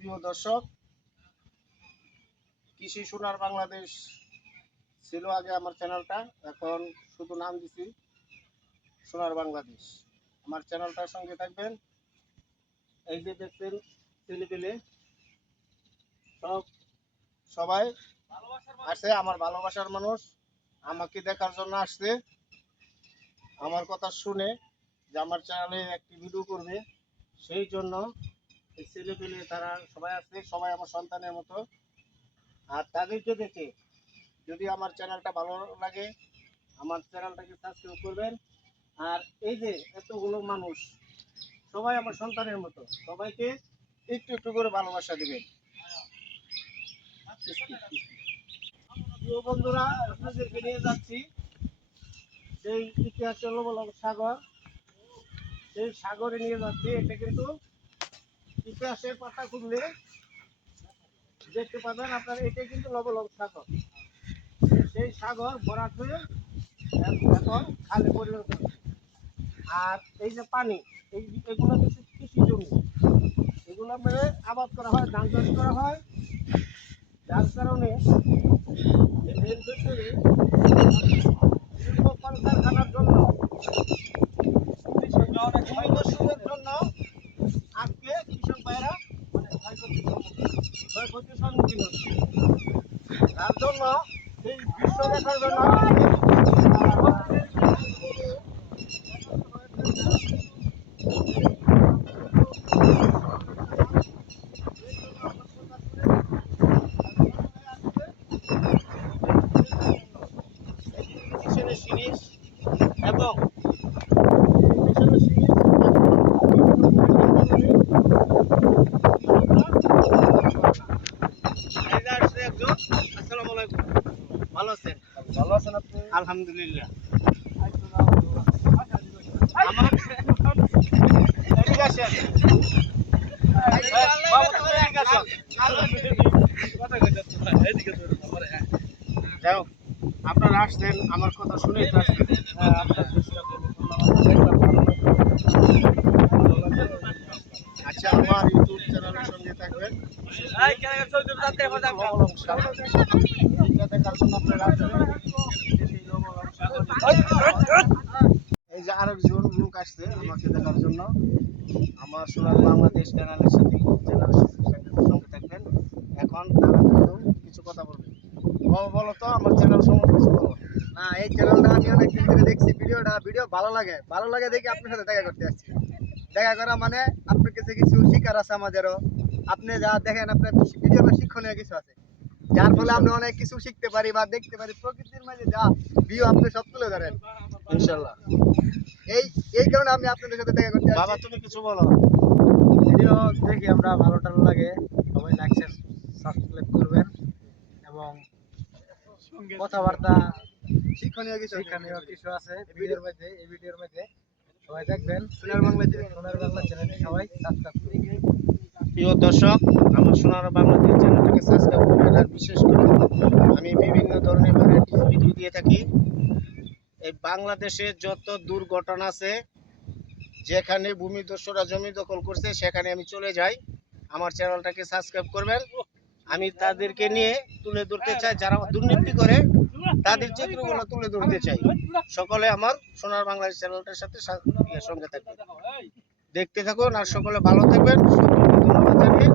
প্রিয় দর্শক, কৃষি সোনার বাংলাদেশ ছিল আগে আমার চ্যানেলটা, এখন শুধু নাম দিছি সোনার বাংলাদেশ। আমার চ্যানেলটার সঙ্গে থাকবেন। এই যে দেখছেন ছেলেপেলে সব সবাই আসছে আমার ভালোবাসার মানুষ, আমাকে দেখার জন্য আসছে। আমার কথা শুনে যে আমার চ্যানেলে একটি ভিডিও করবে, সেই জন্য এই ছেলে পেলে তারা সবাই আসছে সবাই আমার সন্তানের মতো। আর তাদেরকে দেখে যদি আমার চ্যানেলটা ভালো লাগে, আমার চ্যানেলটাকে সাবস্ক্রাইব করবেন। আর এই যে এতগুলো মানুষ, সবাই আমার সন্তানের মতো, সবাইকে একটু একটু করে ভালোবাসা দিবেন। বন্ধুরা, আপনাদেরকে নিয়ে যাচ্ছি সেই ইতিহাস চলবলক সাগর। সেই সাগরে নিয়ে যাচ্ছি, এটা কিন্তু ইতিহাসের পাতা খুললে দেখতে পাবেন আপনার এটা কিন্তু লবলক সাগর। সেই সাগর ভরাট হয়ে এখন খালে পরিণত হচ্ছে। আর এই যে পানি, এই এগুলো কিছু কৃষি জমি। এগুলো মেরে আবাদ করা হয়, ধান চাষ করা হয়। যার কারণে রেল কলকারখানার জন্য ক্ষয়ক্ষতির সম্মুখীন হচ্ছে তার জন্য এই দৃশ্য দেখার জন্য পিছনে সিরিজ এবং পিছনে সিরিজ এই যে আসছে একজন আসসালামু আলাইকুম ভালো আছেন ভালো আছেন আপনি আলহামদুলিল্লাহ। যাই হোক, আপনারা আসছেন আমার কথা। দেখলাম আচ্ছা আমার ইউটিউব চ্যানেলের সঙ্গে থাকবেন দেখার জন্য আপনারা। এই যে আরেকজন লোক আসছে আমাকে দেখার জন্য। আমার সোনার বাংলাদেশ চ্যানেলের সাথে সঙ্গে থাকবেন। এখন তারা কিন্তু কিছু কথা বলবে। বলো তো, আমার চ্যানেল সম্বন্ধে কিছু বলো। না, এই চ্যানেলটা আমি অনেক দিন ধরে দেখছি, ভিডিওটা, ভিডিও ভালো লাগে। ভালো লাগে দেখে আপনার সাথে দেখা করতে আসছি। দেখা করা মানে আপনার কাছে কিছু শিকার আছে আমাদেরও। আপনি যা দেখেন, আপনার ভিডিও শিক্ষণীয় কিছু আছে। যার ফলে আমরা অনেক কিছু শিখতে পারি বা দেখতে পারি। প্রকৃতির মাঝে যা ভিউ আপনি সব তুলে ধরেন। ইনশাল্লাহ। এই এই কারণে আমি আপনাদের সাথে দেখা করতে বাবা তুমি কিছু বলো। ভিডিও দেখি আমরা ভালো টালো লাগে। সবাই লাইক সাবস্ক্রাইব করবেন এবং কথাবার্তা শিক্ষণীয় কিছু শিক্ষণীয় কিছু আছে ভিডিওর মধ্যে এই ভিডিওর মধ্যে। সবাই দেখবেন। সোনার বাংলা সোনার বাংলা চ্যানেলটি সবাই সাবস্ক্রাইব করবেন প্রিয় দর্শক আমার সোনার বাংলাদেশ চ্যানেলটাকে সাবস্ক্রাইব আর বিশেষ করে আমি বিভিন্ন ধরনের ভ্যারাইটিস ভিডিও দিয়ে থাকি। এই বাংলাদেশে যত দুর্ঘটনা আছে, যেখানে ভূমিদস্যুরা জমি দখল করছে, সেখানে আমি চলে যাই। আমার চ্যানেলটাকে সাবস্ক্রাইব করবেন। আমি তাদেরকে নিয়ে তুলে ধরতে চাই, যারা দুর্নীতি করে, তাদের চিত্রগুলো তুলে ধরতে চাই। সকলে আমার সোনার বাংলাদেশ চ্যানেলটার সাথে ইয়ে সঙ্গে থাকবেন। দেখতে থাকুন আর সকলে ভালো থাকবেন। সকলকে ধন্যবাদ জানিয়ে